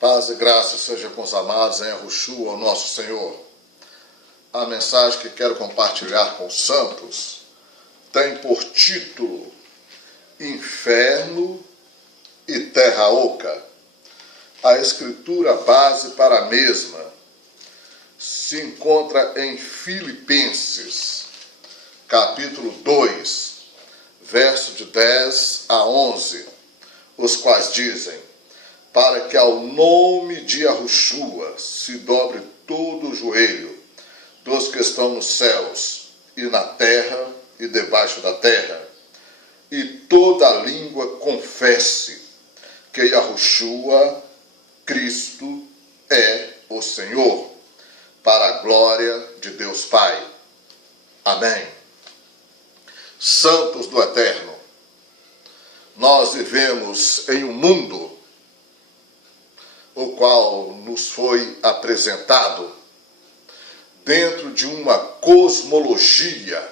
Paz e graça seja com os amados em Yahushua, o nosso Senhor. A mensagem que quero compartilhar com os santos tem por título Inferno e Terra Oca. A escritura base para a mesma se encontra em Filipenses, capítulo 2, verso de 10 a 11, os quais dizem: para que ao nome de Yahushua se dobre todo o joelho dos que estão nos céus e na terra e debaixo da terra, e toda a língua confesse que Yahushua, Cristo, é o Senhor, para a glória de Deus Pai. Amém. Santos do Eterno, nós vivemos em um mundo o qual nos foi apresentado dentro de uma cosmologia,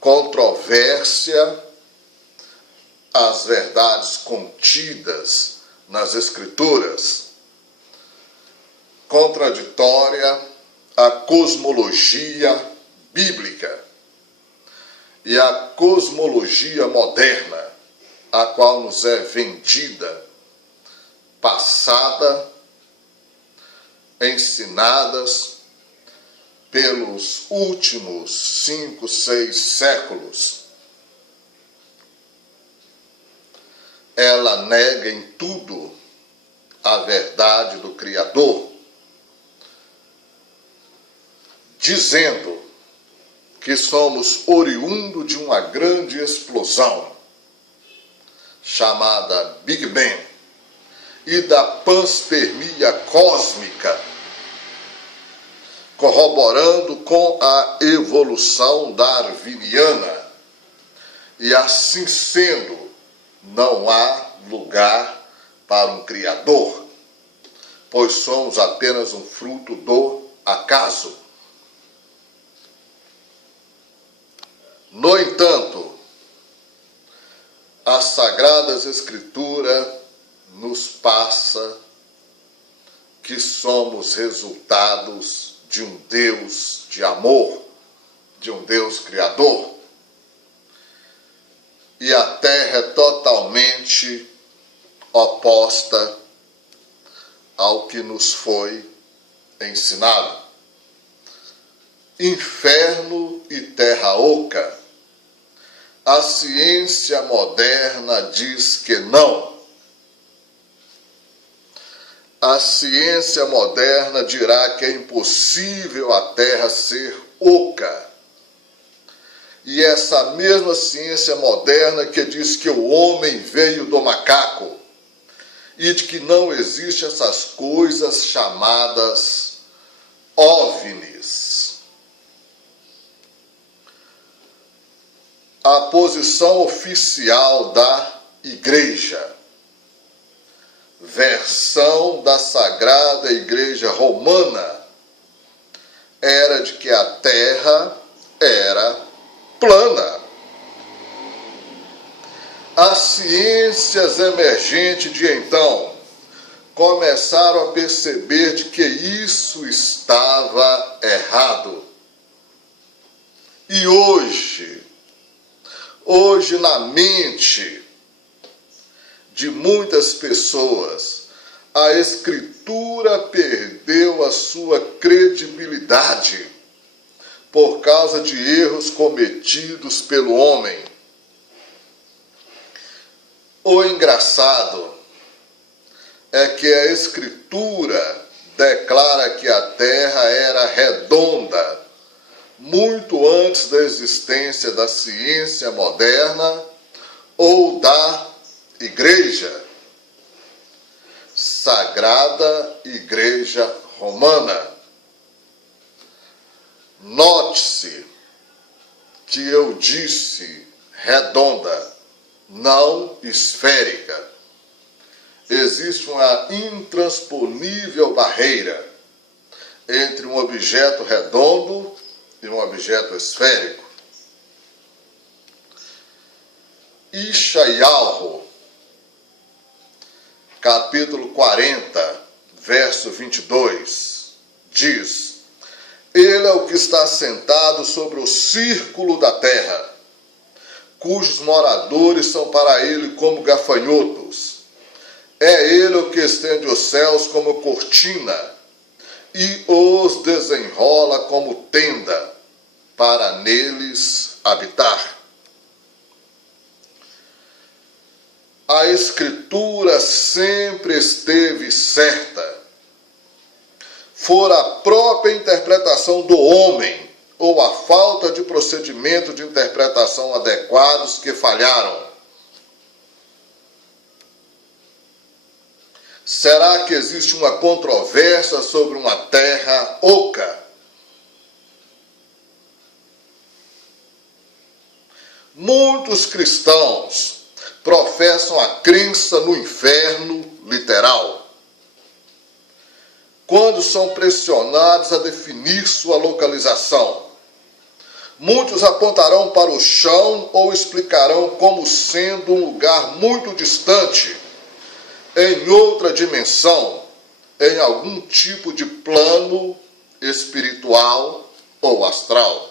controvérsia às verdades contidas nas Escrituras, contraditória à cosmologia bíblica e à cosmologia moderna, a qual nos é vendida, passada, ensinadas pelos últimos 5, 6 séculos. Ela nega em tudo a verdade do Criador, dizendo que somos oriundo de uma grande explosão chamada Big Bang e da panspermia cósmica, corroborando com a evolução darwiniana. E assim sendo, não há lugar para um Criador, pois somos apenas um fruto do acaso. No entanto, as Sagradas Escrituras nos passa que somos resultados de um Deus de amor, de um Deus criador. E a terra é totalmente oposta ao que nos foi ensinado. Inferno e terra oca. A ciência moderna diz que não. A ciência moderna dirá que é impossível a terra ser oca. E essa mesma ciência moderna que diz que o homem veio do macaco e de que não existem essas coisas chamadas OVNIs. A posição oficial da Igreja, versão da Sagrada Igreja Romana, era de que a Terra era plana. As ciências emergentes de então começaram a perceber de que isso estava errado. E hoje na mente de muitas pessoas, a Escritura perdeu a sua credibilidade por causa de erros cometidos pelo homem. O engraçado é que a Escritura declara que a Terra era redonda muito antes da existência da ciência moderna ou da Igreja, Sagrada Igreja Romana. Note-se que eu disse redonda, não esférica. Existe uma intransponível barreira entre um objeto redondo e um objeto esférico. Yeshayahu capítulo 40, verso 22, diz: Ele é o que está sentado sobre o círculo da terra, cujos moradores são para ele como gafanhotos. É ele o que estende os céus como cortina e os desenrola como tenda, para neles habitar. A Escritura sempre esteve certa. Fora a própria interpretação do homem ou a falta de procedimento de interpretação adequados que falharam. Será que existe uma controvérsia sobre uma terra oca? Muitos cristãos professam a crença no inferno literal, quando são pressionados a definir sua localização. Muitos apontarão para o chão ou explicarão como sendo um lugar muito distante, em outra dimensão, em algum tipo de plano espiritual ou astral.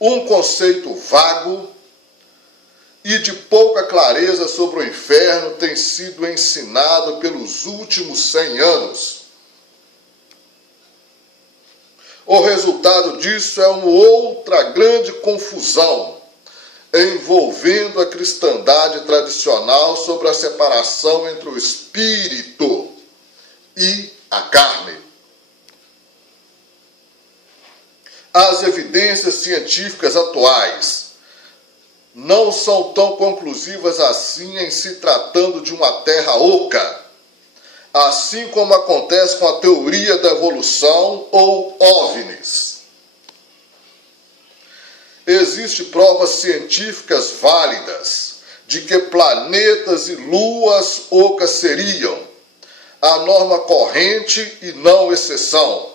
Um conceito vago e de pouca clareza sobre o inferno tem sido ensinado pelos últimos 100 anos. O resultado disso é uma outra grande confusão envolvendo a cristandade tradicional sobre a separação entre o espírito e a carne. As evidências científicas atuais não são tão conclusivas assim em se tratando de uma terra oca, assim como acontece com a teoria da evolução ou OVNIs. Existem provas científicas válidas de que planetas e luas ocas seriam a norma corrente e não exceção.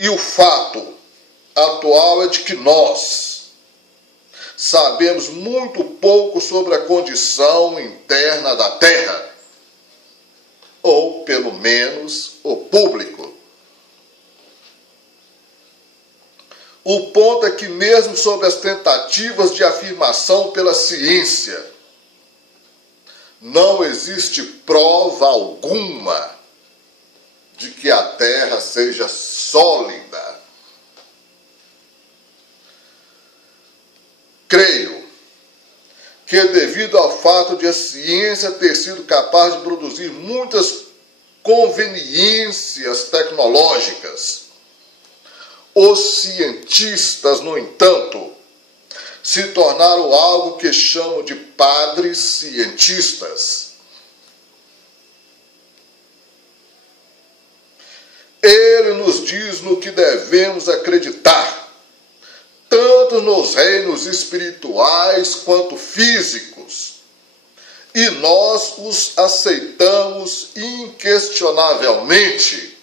E o fato atual é de que nós sabemos muito pouco sobre a condição interna da Terra, ou pelo menos o público. O ponto é que mesmo sob as tentativas de afirmação pela ciência, não existe prova alguma de que a Terra seja sólida. Creio que devido ao fato de a ciência ter sido capaz de produzir muitas conveniências tecnológicas, os cientistas, no entanto, se tornaram algo que chamam de padres cientistas. Ele nos diz no que devemos acreditar, tanto nos reinos espirituais quanto físicos, e nós os aceitamos inquestionavelmente.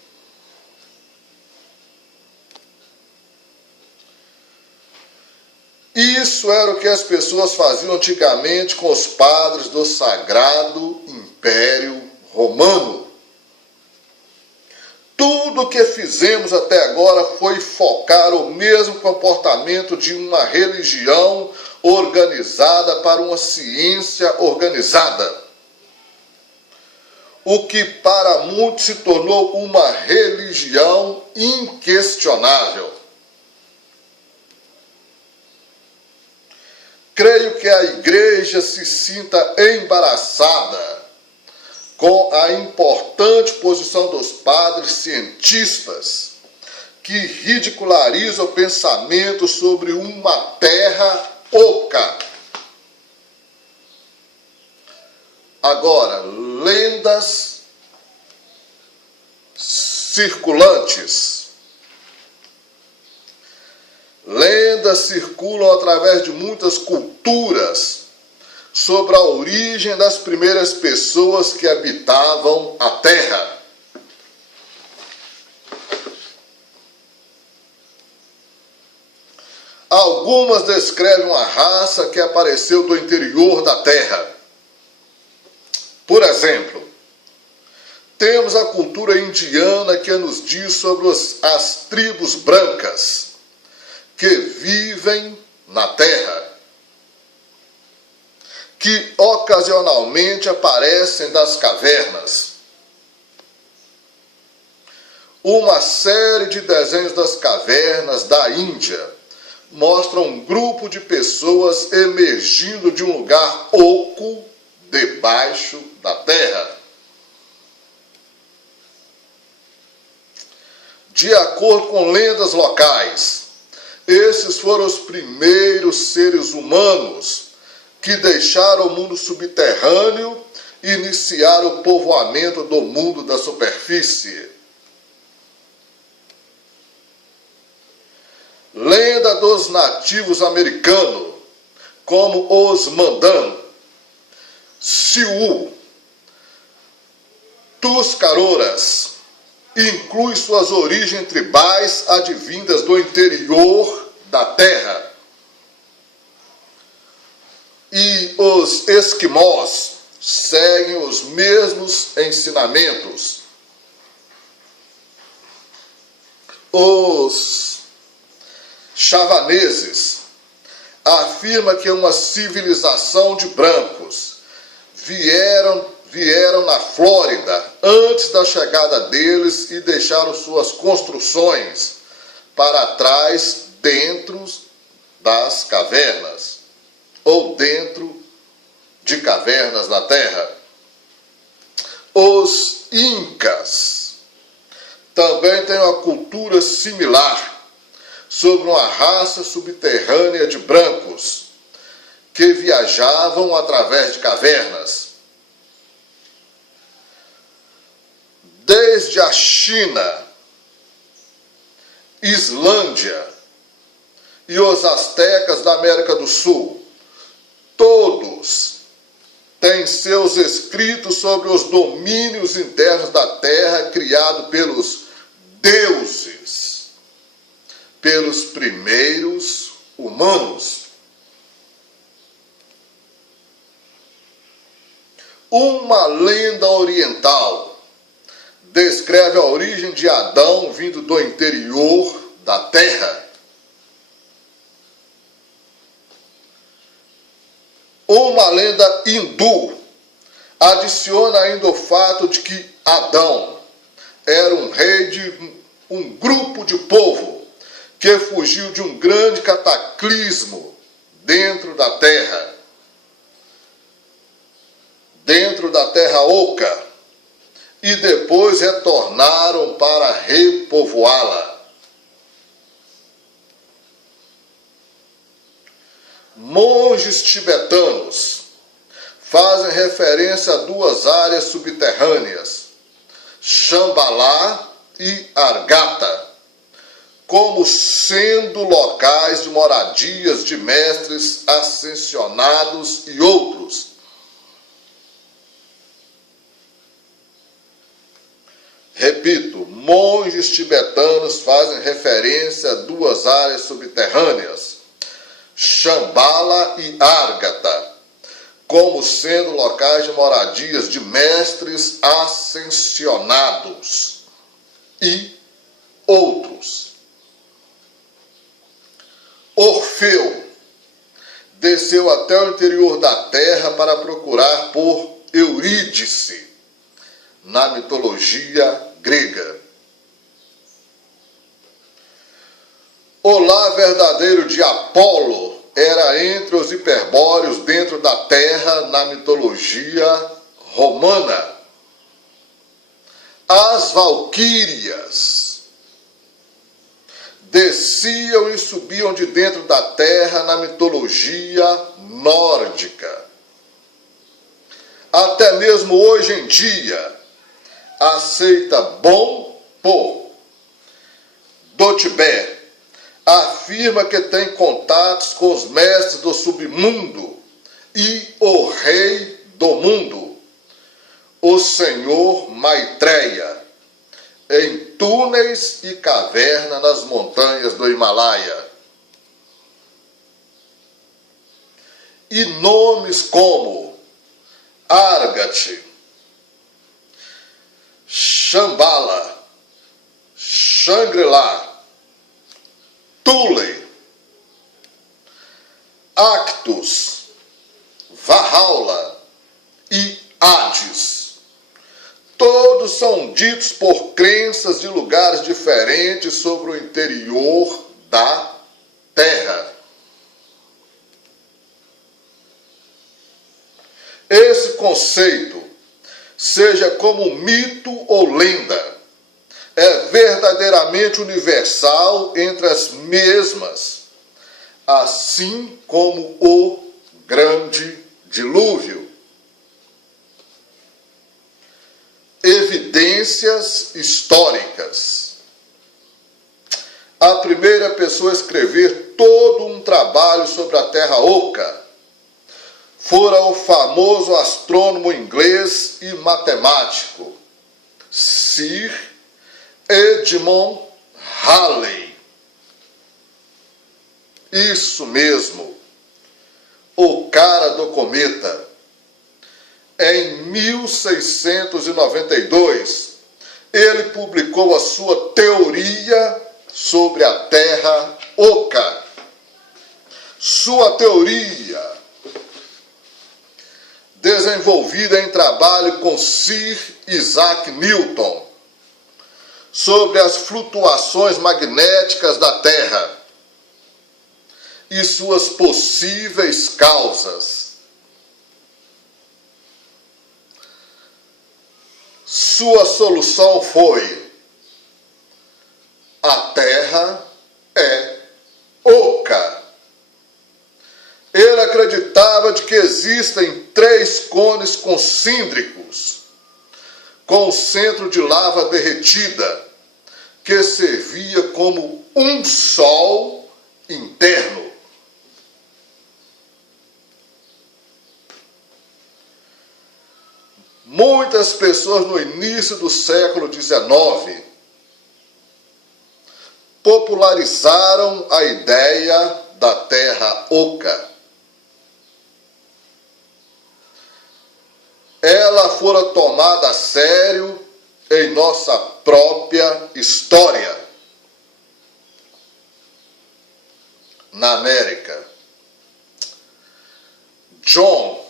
Isso era o que as pessoas faziam antigamente com os padres do Sagrado Império Romano. Tudo o que fizemos até agora foi focar o mesmo comportamento de uma religião organizada para uma ciência organizada. O que para muitos se tornou uma religião inquestionável. Creio que a igreja se sinta embaraçada com a importante posição dos padres cientistas que ridicularizam o pensamento sobre uma terra oca. Agora, lendas circulantes. Lendas circulam através de muitas culturas sobre a origem das primeiras pessoas que habitavam a Terra. Alguns Algumas descrevem uma raça que apareceu do interior da terra. Por exemplo, temos a cultura indiana que nos diz sobre as tribos brancas que vivem na terra, que ocasionalmente aparecem das cavernas. Uma série de desenhos das cavernas da Índia mostra um grupo de pessoas emergindo de um lugar oco debaixo da terra. De acordo com lendas locais, esses foram os primeiros seres humanos que deixaram o mundo subterrâneo e iniciaram o povoamento do mundo da superfície. Lenda dos nativos americanos, como os Mandan, Sioux, Tuscaroras, inclui suas origens tribais advindas do interior da terra. E os esquimós seguem os mesmos ensinamentos. Os chavaneses afirmam que uma civilização de brancos vieram na Flórida antes da chegada deles e deixaram suas construções para trás dentro das cavernas ou dentro de cavernas na terra. Os incas também têm uma cultura similar sobre uma raça subterrânea de brancos que viajavam através de cavernas. Desde a China, Islândia e os astecas da América do Sul, todos têm seus escritos sobre os domínios internos da terra criados pelos deuses, pelos primeiros humanos. Uma lenda oriental descreve a origem de Adão vindo do interior da terra. Uma lenda hindu adiciona ainda o fato de que Adão era um rei de um grupo de povo que fugiu de um grande cataclismo dentro da terra oca, e depois retornaram para repovoá-la. Monges tibetanos fazem referência a duas áreas subterrâneas, Shambhala e Argata, como sendo locais de moradias de mestres ascensionados e outros. Repito, monges tibetanos fazem referência a duas áreas subterrâneas, Shambhala e Argata, como sendo locais de moradias de mestres ascensionados e outros. Orfeu desceu até o interior da terra para procurar por Eurídice, na mitologia grega. O lar verdadeiro de Apolo era entre os hiperbóreos dentro da terra na mitologia romana. As valquírias desciam e subiam de dentro da terra na mitologia nórdica. Até mesmo hoje em dia, a seita Bonpo do Tibete afirma que tem contatos com os mestres do submundo e o rei do mundo, o senhor Maitreya, em túneis e cavernas nas montanhas do Himalaia. e nomes como Argat, Shambhala, Shangri-La, Thule, Actus, Valhalla e Hades. Todos são ditos por crenças de lugares diferentes sobre o interior da Terra. Esse conceito, seja como mito ou lenda, é verdadeiramente universal entre as mesmas, assim como o grande dilúvio. Evidências históricas. A primeira pessoa a escrever todo um trabalho sobre a Terra Oca fora o famoso astrônomo inglês e matemático Sir Edmund Halley. Isso mesmo, o cara do cometa. Em 1692, ele publicou a sua teoria sobre a Terra Oca. Sua teoria, desenvolvida em trabalho com Sir Isaac Newton, sobre as flutuações magnéticas da Terra e suas possíveis causas. Sua solução foi: a Terra é oca. Ele acreditava de que existem 3 cones concêntricos, com o centro de lava derretida, que servia como um sol interno. Muitas pessoas no início do século XIX popularizaram a ideia da Terra Oca. Ela fora tomada a sério em nossa própria história. Na América, John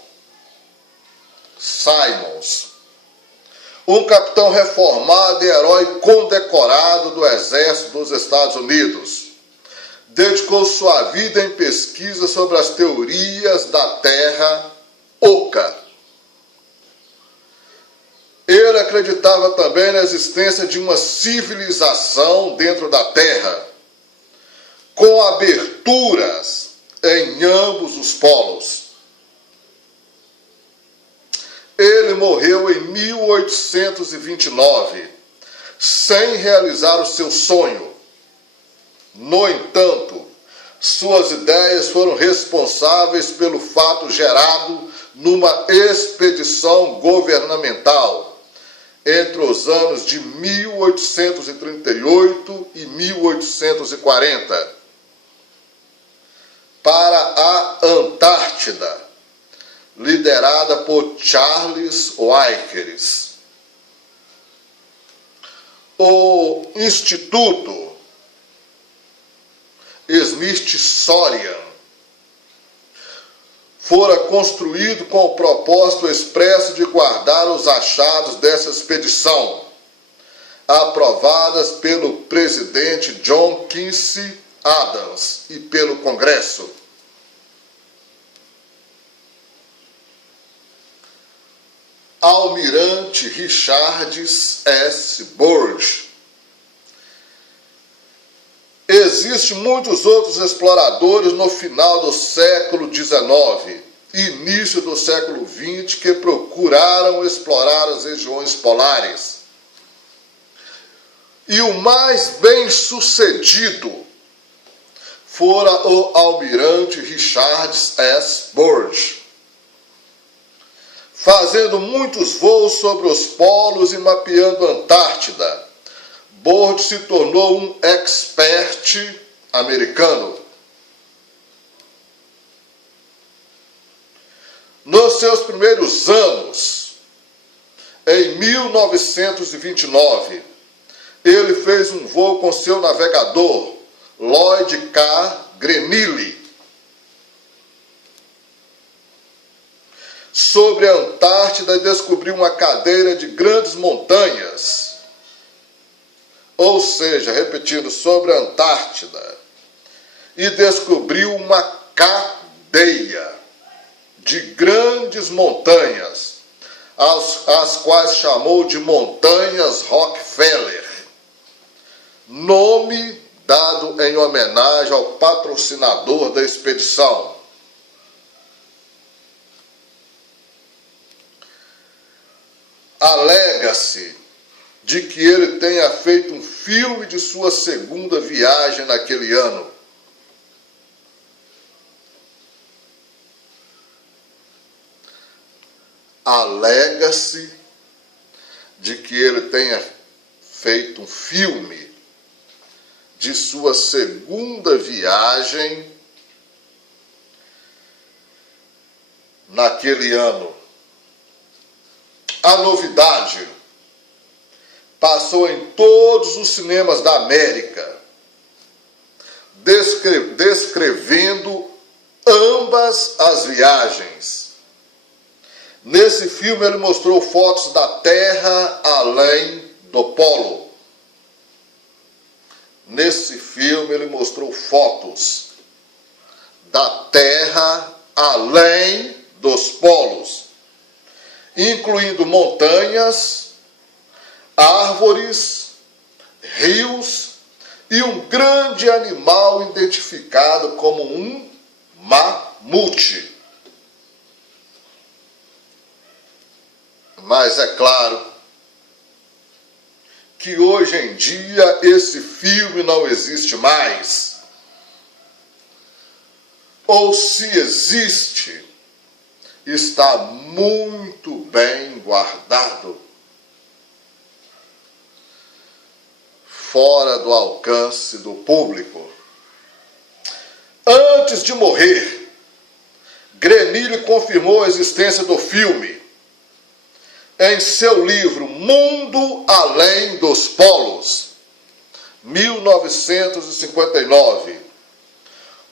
Simons, um capitão reformado e herói condecorado do Exército dos Estados Unidos, dedicou sua vida em pesquisa sobre as teorias da Terra Oca. Ele acreditava também na existência de uma civilização dentro da Terra, com aberturas em ambos os polos. Ele morreu em 1829, sem realizar o seu sonho. No entanto, suas ideias foram responsáveis pelo fato gerado numa expedição governamental entre os anos de 1838 e 1840 para a Antártida, liderada por Charles Wilkes. O Instituto Smithsonian fora construído com o propósito expresso de guardar os achados dessa expedição, aprovadas pelo presidente John Quincy Adams e pelo Congresso. Almirante Richards S. Burge. Existem muitos outros exploradores no final do século XIX e início do século XX que procuraram explorar as regiões polares. E o mais bem-sucedido fora o almirante Richards S. Burge, fazendo muitos voos sobre os polos e mapeando a Antártida. Burge se tornou um expert americano. Nos seus primeiros anos, em 1929, ele fez um voo com seu navegador, Lloyd K. Greely, sobre a Antártida e descobriu uma cadeia de grandes montanhas. Ou seja, repetindo, sobre a Antártida, e descobriu uma cadeia de grandes montanhas, as quais chamou de Montanhas Rockefeller, nome dado em homenagem ao patrocinador da expedição. Alega-se de que ele tenha feito um filme de sua segunda viagem naquele ano. Alega-se de que ele tenha feito um filme de sua segunda viagem naquele ano. A novidade passou em todos os cinemas da América, descrevendo ambas as viagens. Nesse filme ele mostrou fotos da Terra além do Polo. Nesse filme ele mostrou fotos da Terra além dos polos, incluindo montanhas, árvores, rios e um grande animal identificado como um mamute. Mas é claro que hoje em dia esse filme não existe mais. Ou se existe, está muito bem guardado, fora do alcance do público. Antes de morrer, Greely confirmou a existência do filme em seu livro Mundo Além dos Polos, 1959.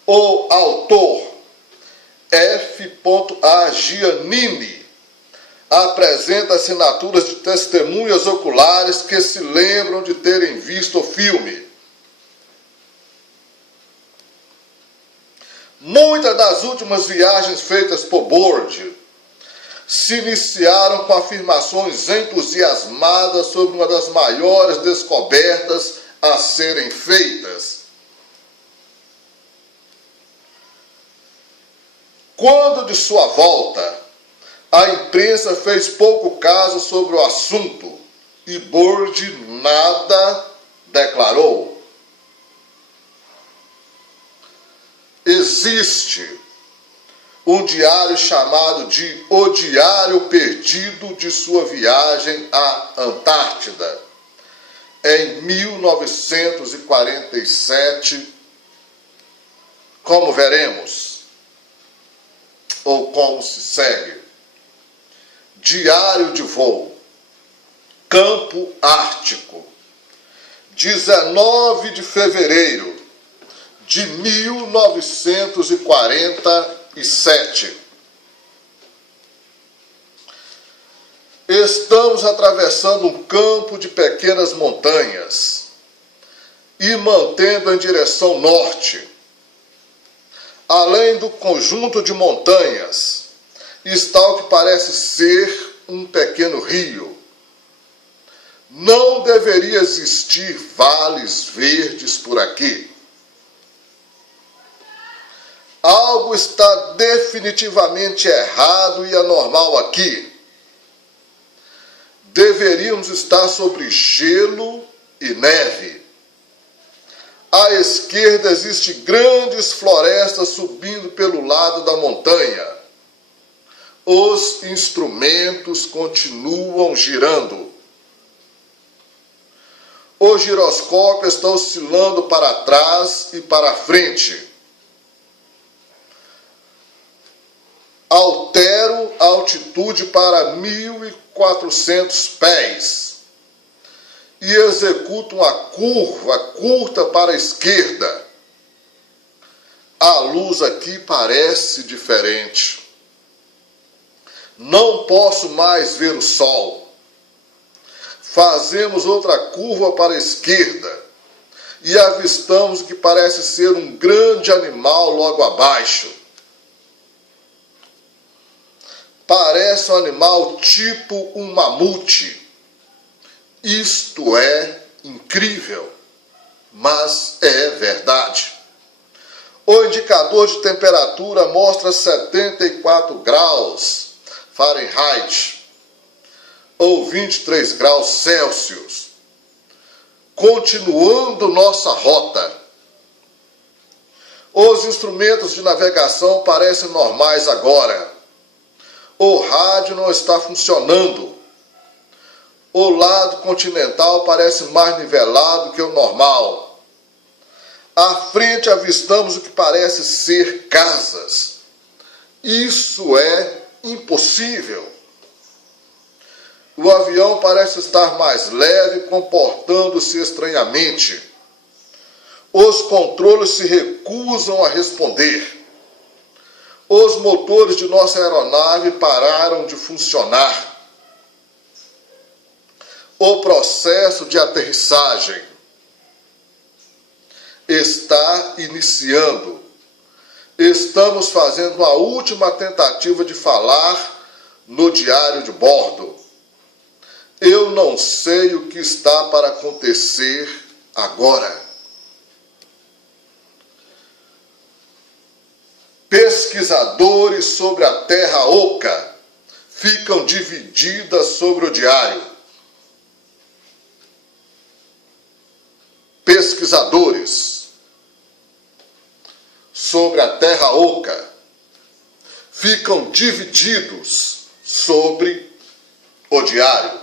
O autor F.A. Giannini apresenta assinaturas de testemunhas oculares que se lembram de terem visto o filme. Muitas das últimas viagens feitas por Byrd se iniciaram com afirmações entusiasmadas sobre uma das maiores descobertas a serem feitas. Quando de sua volta, a imprensa fez pouco caso sobre o assunto e Byrd nada declarou. Existe um diário chamado de O Diário Perdido de sua viagem à Antártida, em 1947, como veremos, ou como se segue. Diário de voo, Campo Ártico, 19 de fevereiro de 1947. Estamos atravessando um campo de pequenas montanhas e mantendo em direção norte. Além do conjunto de montanhas, está o que parece ser um pequeno rio. Não deveria existir vales verdes por aqui. Algo está definitivamente errado e anormal aqui. Deveríamos estar sobre gelo e neve. À esquerda existem grandes florestas subindo pelo lado da montanha. Os instrumentos continuam girando. O giroscópio está oscilando para trás e para frente. Altero zero altitude para 1.400 pés e executa uma curva curta para a esquerda. A luz aqui parece diferente. Não posso mais ver o sol. Fazemos outra curva para a esquerda e avistamos o que parece ser um grande animal logo abaixo. Parece um animal tipo um mamute. Isto é incrível, mas é verdade. O indicador de temperatura mostra 74 graus Fahrenheit ou 23 graus Celsius. Continuando nossa rota. Os instrumentos de navegação parecem normais agora. O rádio não está funcionando. O lado continental parece mais nivelado que o normal. À frente avistamos o que parece ser casas. Isso é impossível. O avião parece estar mais leve, comportando-se estranhamente. Os controles se recusam a responder. Os motores de nossa aeronave pararam de funcionar. O processo de aterrissagem está iniciando. Estamos fazendo uma última tentativa de falar no diário de bordo. Eu não sei o que está para acontecer agora. Pesquisadores sobre a Terra Oca ficam divididas sobre o diário. Pesquisadores sobre a Terra Oca ficam divididos sobre o diário.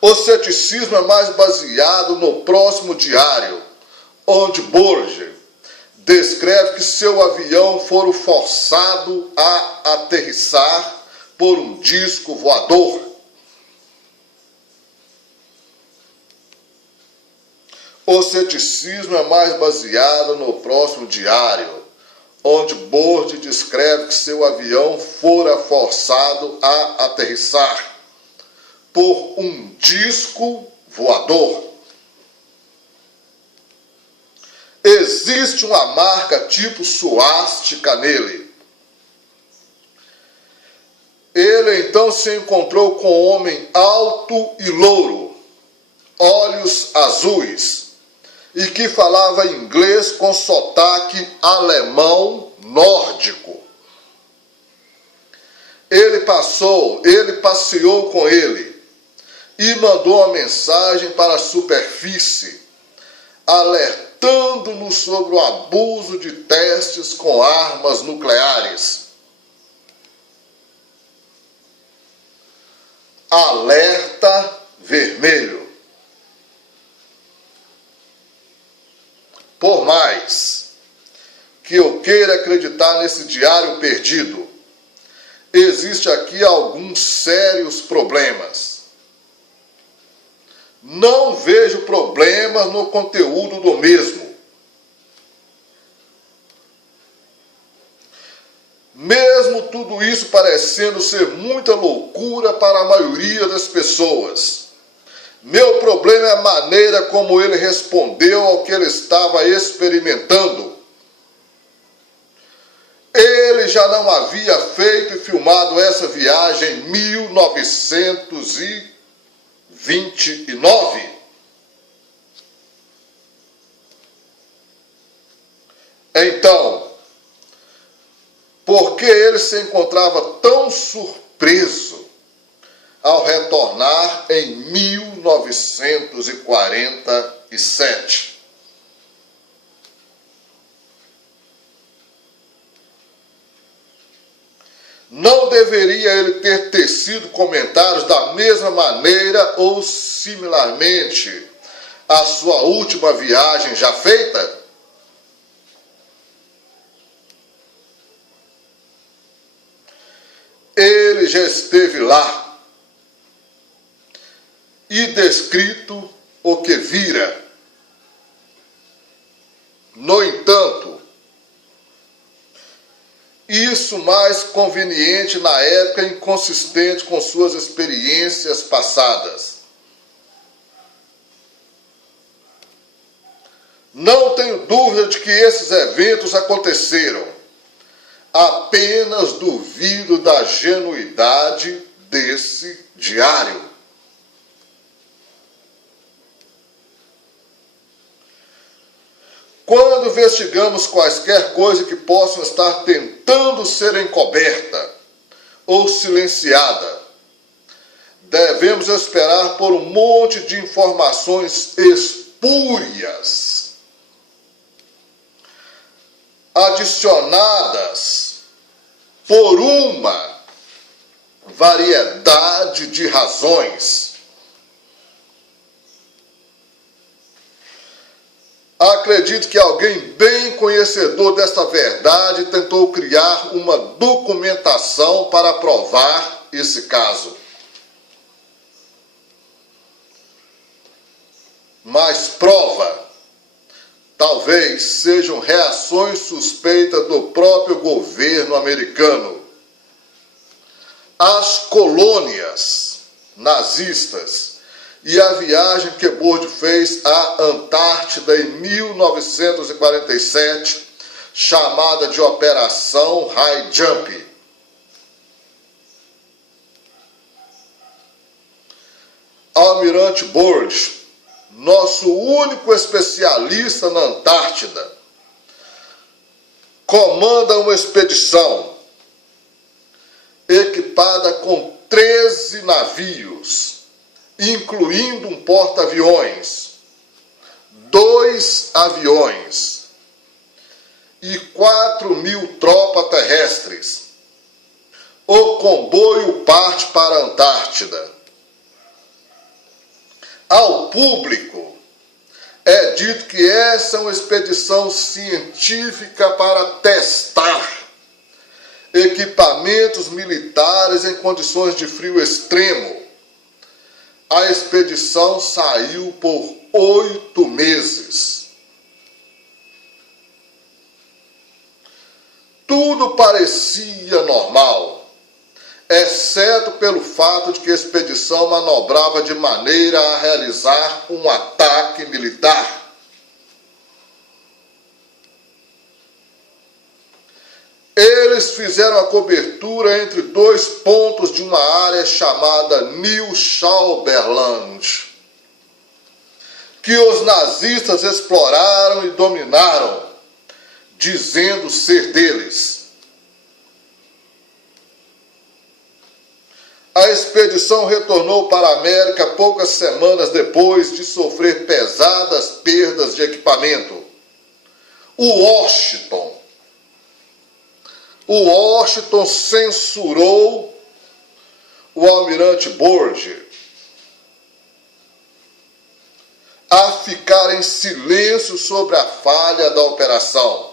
O ceticismo é mais baseado no próximo diário, onde Borges descreve que seu avião foi forçado a aterrissar por um disco voador. O ceticismo é mais baseado no próximo diário, onde Borges descreve que seu avião fora forçado a aterrissar por um disco voador. Existe uma marca tipo suástica nele. Ele então se encontrou com um homem alto e louro, olhos azuis, e que falava inglês com sotaque alemão nórdico. Ele passeou com ele e mandou uma mensagem para a superfície, alertando-nos sobre o abuso de testes com armas nucleares. Alerta vermelho. Por mais que eu queira acreditar nesse diário perdido, existe aqui alguns sérios problemas. Não vejo problemas no conteúdo do mesmo. Mesmo tudo isso parecendo ser muita loucura para a maioria das pessoas, meu problema é a maneira como ele respondeu ao que ele estava experimentando. Ele já não havia feito e filmado essa viagem em 1929. Então, por que ele se encontrava tão surpreso ao retornar em 1947? Não deveria ele ter tecido comentários da mesma maneira ou similarmente à sua última viagem já feita? ele já esteve lá e descrito o que vira. No entanto, isso mais conveniente na época inconsistente com suas experiências passadas. Não tenho dúvida de que esses eventos aconteceram. Apenas duvido da genuidade desse diário. Quando investigamos quaisquer coisas que possam estar tentando ser encoberta ou silenciada, devemos esperar por um monte de informações espúrias, adicionadas por uma variedade de razões. Acredito que alguém bem conhecedor desta verdade tentou criar uma documentação para provar esse caso. Mas prova, talvez sejam reações suspeitas do próprio governo americano. As colônias nazistas e a viagem que Byrd fez à Antártida em 1947, chamada de Operação High Jump. Almirante Byrd, nosso único especialista na Antártida, comanda uma expedição equipada com 13 navios, incluindo um porta-aviões, 2 aviões e 4.000 tropas terrestres. O comboio parte para a Antártida. Ao público é dito que essa é uma expedição científica para testar equipamentos militares em condições de frio extremo. A expedição saiu por 8 meses. Tudo parecia normal, exceto pelo fato de que a expedição manobrava de maneira a realizar um ataque militar. Eles fizeram a cobertura entre 2 pontos de uma área chamada New Schauberland, que os nazistas exploraram e dominaram, dizendo ser deles. A expedição retornou para a América poucas semanas depois de sofrer pesadas perdas de equipamento. O Washington censurou o almirante Byrd a ficar em silêncio sobre a falha da operação.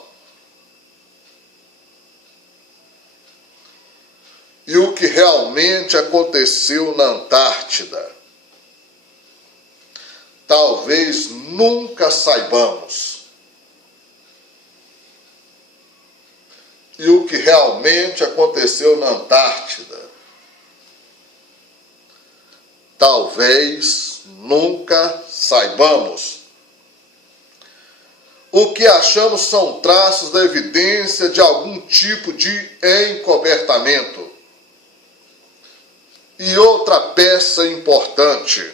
E o que realmente aconteceu na Antártida, talvez nunca saibamos. E o que realmente aconteceu na Antártida, talvez nunca saibamos. O que achamos são traços da evidência de algum tipo de encobertamento. E outra peça importante,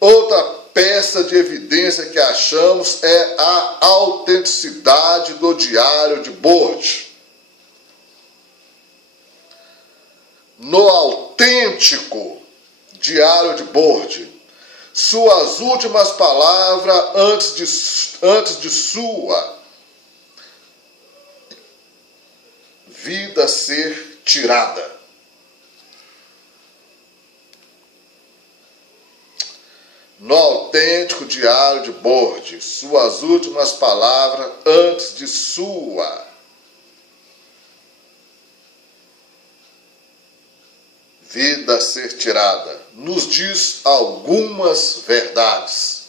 outra peça de evidência que achamos é a autenticidade do diário de Byrd. No autêntico diário de Byrd, suas últimas palavras antes de sua vida ser tirada. No autêntico diário de Byrd, suas últimas palavras antes de sua vida ser tirada, nos diz algumas verdades.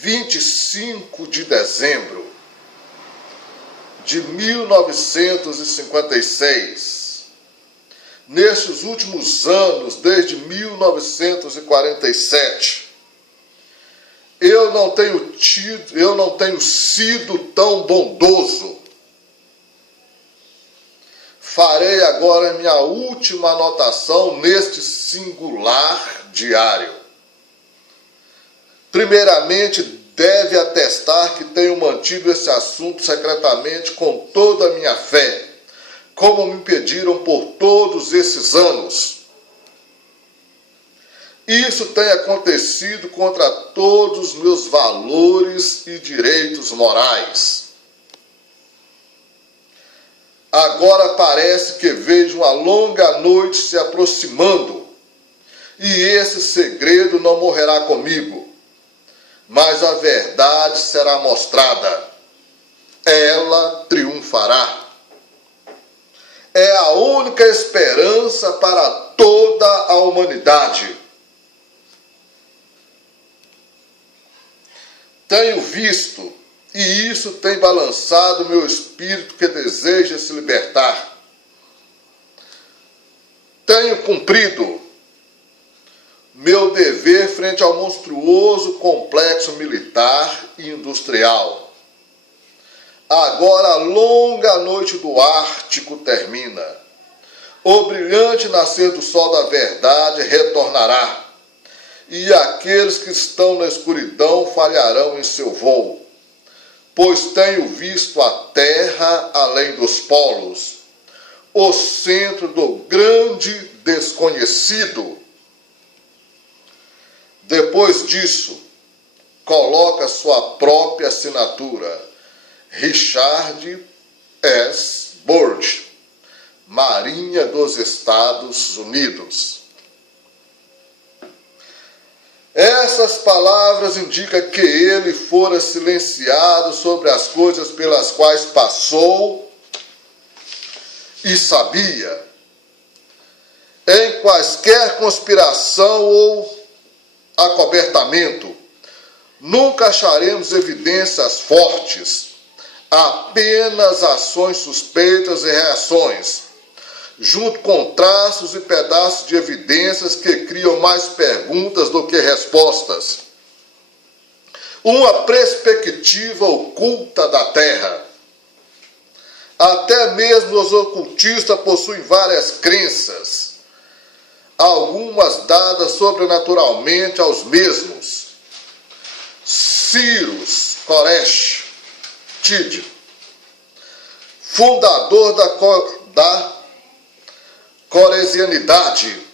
25 de dezembro de 1956, nesses últimos anos, desde 1947, eu não tenho sido tão bondoso. Farei agora minha última anotação neste singular diário. Primeiramente, deve atestar que tenho mantido esse assunto secretamente com toda a minha fé, como me pediram por todos esses anos. Isso tem acontecido contra todos os meus valores e direitos morais. Agora parece que vejo uma longa noite se aproximando, e esse segredo não morrerá comigo, mas a verdade será mostrada. Ela triunfará. É a única esperança para toda a humanidade. Tenho visto, e isso tem balançado meu espírito que deseja se libertar. Tenho cumprido meu dever frente ao monstruoso complexo militar e industrial. Agora a longa noite do Ártico termina. O brilhante nascer do sol da verdade retornará, e aqueles que estão na escuridão falharão em seu voo, pois tenho visto a terra além dos polos, o centro do grande desconhecido. Depois disso, coloca sua própria assinatura, Richard S. Byrd, Marinha dos Estados Unidos. Essas palavras indicam que ele fora silenciado sobre as coisas pelas quais passou e sabia. Em quaisquer conspiração ou acobertamento, nunca acharemos evidências fortes, apenas ações suspeitas e reações, junto com traços e pedaços de evidências que criam mais perguntas do que respostas. Uma perspectiva oculta da Terra. Até mesmo os ocultistas possuem várias crenças, algumas dadas sobrenaturalmente aos mesmos. Cyrus Koresh Tid, fundador da coresianidade,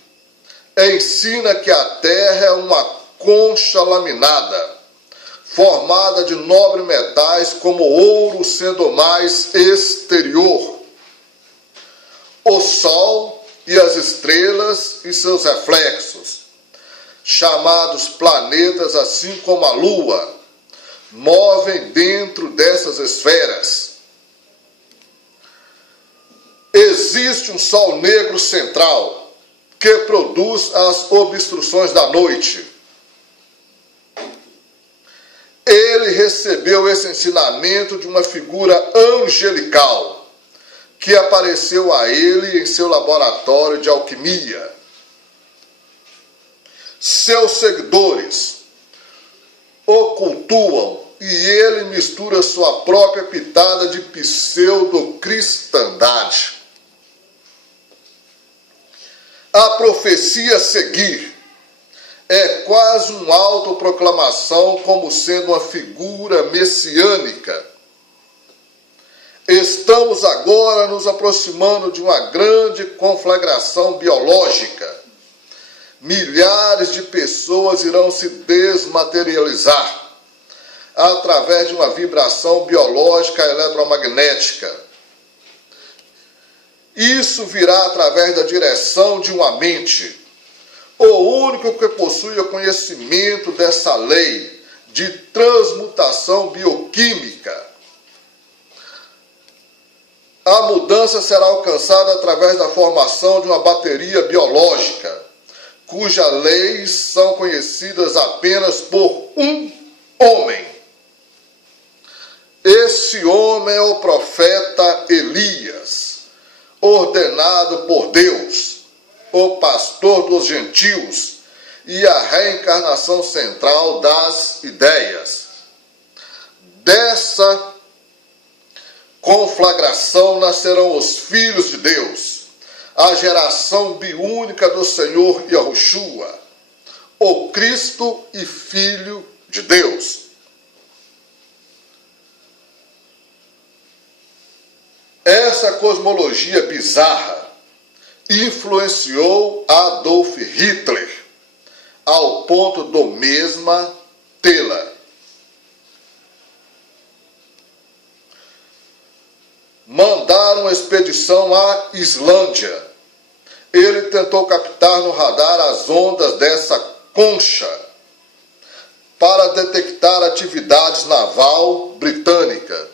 ensina que a Terra é uma concha laminada, formada de nobres metais como ouro sendo mais exterior. O Sol e as estrelas e seus reflexos, chamados planetas assim como a Lua, movem dentro dessas esferas. Existe um sol negro central que produz as obstruções da noite. Ele recebeu esse ensinamento de uma figura angelical que apareceu a ele em seu laboratório de alquimia. Seus seguidores o cultuam e ele mistura sua própria pitada de pseudo-cristandade. A profecia a seguir é quase uma autoproclamação como sendo uma figura messiânica. Estamos agora nos aproximando de uma grande conflagração biológica. Milhares de pessoas irão se desmaterializar através de uma vibração biológica eletromagnética. Isso virá através da direção de uma mente. O único que possui o conhecimento dessa lei de transmutação bioquímica. A mudança será alcançada através da formação de uma bateria biológica, cujas leis são conhecidas apenas por um homem. Esse homem é o profeta Elias, ordenado por Deus, o pastor dos gentios e a reencarnação central das ideias. Dessa conflagração nascerão os filhos de Deus, a geração biúnica do Senhor Yahushua, o Cristo e Filho de Deus. Essa cosmologia bizarra influenciou Adolf Hitler ao ponto do mesma tê-la. Mandaram uma expedição à Islândia. Ele tentou captar no radar as ondas dessa concha para detectar atividades naval britânica.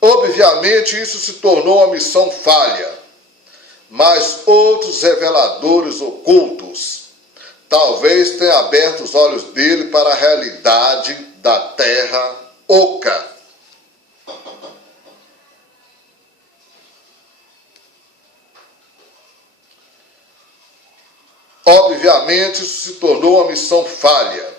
Obviamente, isso se tornou uma missão falha, mas outros reveladores ocultos talvez tenham aberto os olhos dele para a realidade da Terra Oca. Obviamente, isso se tornou uma missão falha,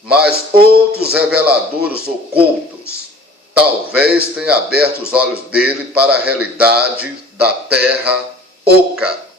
mas outros reveladores ocultos talvez tenham aberto os olhos dele para a realidade da Terra Oca.